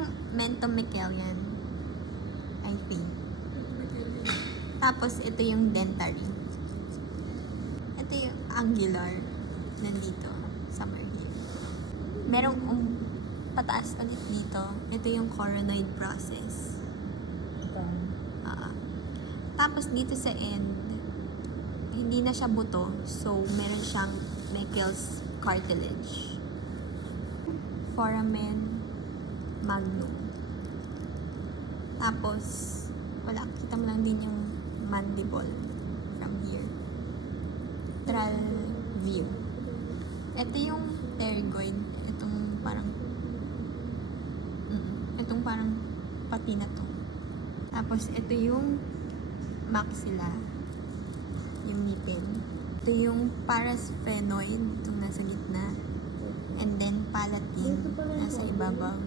yung mentomycelium, I think. Tapos, ito yung dentary. Ito yung angular. Nandito, somewhere here. Merong pataas ulit dito. Ito yung coronoid process. Tapos dito sa end, hindi na siya buto. So, meron siyang Meckel's cartilage. Foramen magnum. Tapos, wala. Kita mo lang din yung mandible from here. Lateral view. Ito yung pterygoid. Itong parang pati na to. Tapos, ito yung maxilla. Yung ngipin. Ito yung parasphenoid. Itong nasa gitna. And then, palatine. Nasa ibabaw.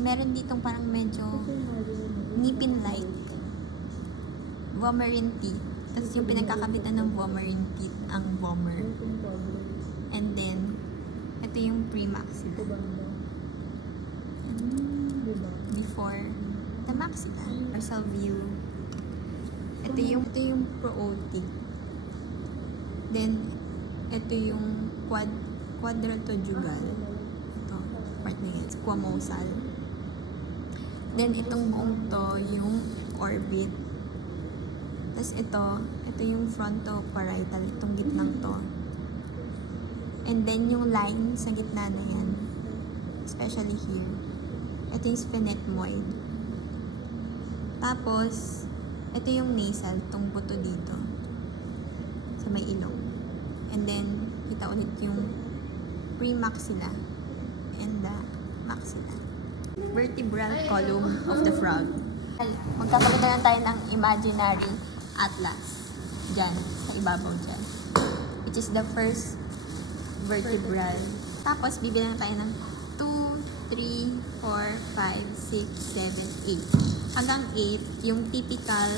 Meron ditong parang medyo ngipin-like. Vomerine teeth. Tapos yung pinagkakabitan ng vomerine teeth, ang vomer. And then, ito yung premaxilla. Before the maxilla. Dorsal view. Ito yung prootic. Then, ito yung quadratojugal. Ito, part na yan. Squamosal. Then, itong buong to, yung orbit. Tapos ito yung frontoparietal, itong gitnang to. And then, yung line sa gitna na yan, especially here. Ito yung sphenoethmoid. Tapos, ito yung nasal, itong buto dito. Sa may ilong. And then, kita ulit yung premaxilla and the maxilla. Vertebral column of the frog. Magkakaroon tayo ng imaginary atlas. Diyan, sa ibabaw dyan. Which is the first vertebral. Tapos, bibilang tayo ng 2, 3, 4, 5, 6, 7, 8. Hanggang 8, yung typical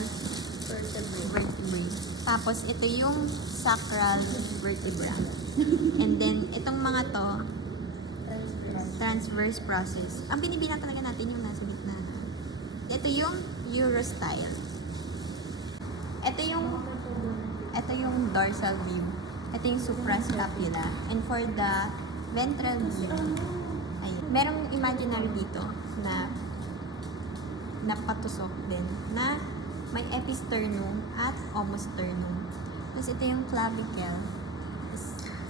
vertebrae. Tapos, ito yung sacral vertebra. And then, itong mga to, transverse process. Ang binibilang talaga natin yung nasa gitna. Ito yung urostyle. Ito yung dorsal view. Ito yung suprascapula. And for the ventral view, ayun. Merong imaginary dito na napatusok din na may episternum at omosternum. Tapos ito yung clavicle,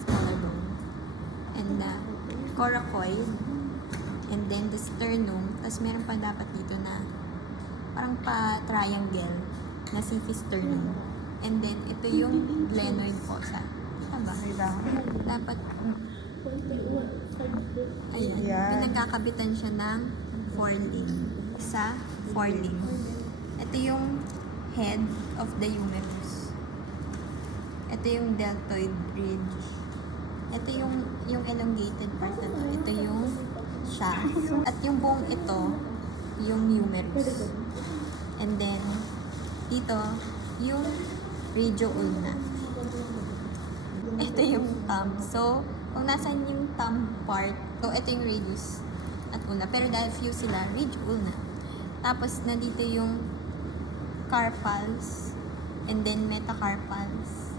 smaller bone, and the coracoid, and then the sternum. Tapos meron pa dapat dito na parang pa-triangle na siphisternum. And then ito yung glenoid fossa. Tama ba? Dapat ayan. Pinagkakabitan siya ng forelimb sa forelimb. Ito yung head of the humerus. Ito yung deltoid ridge. Ito yung elongated part na to. Ito yung shaft. At yung buong ito, yung humerus. And then, dito, yung radioulna. Ito yung thumb. So, kung nasan yung thumb part, so ito yung radius at ulna. Pero dahil few sila, radioulna. Tapos, nandito yung carpals, and then metacarpals,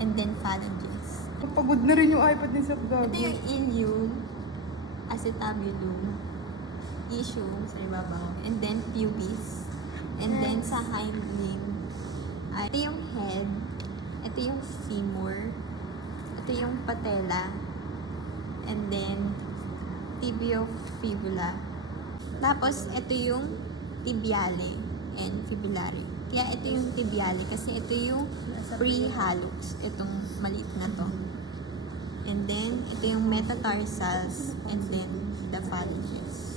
and then phalanges. Pagod na rin yung iPad ni Sir Gago. Ito yung ilium, acetabulum, ischium sa ibabaw, and then pubis, and then sa hind limb. Ito yung head, ito yung femur, ito yung patella, and then tibiofibula. Tapos, ito yung tibiale and fibulary. Kaya ito yung tibiale kasi ito yung pre-hallux, itong maliit na to. And then, ito yung metatarsals and then the phalanges.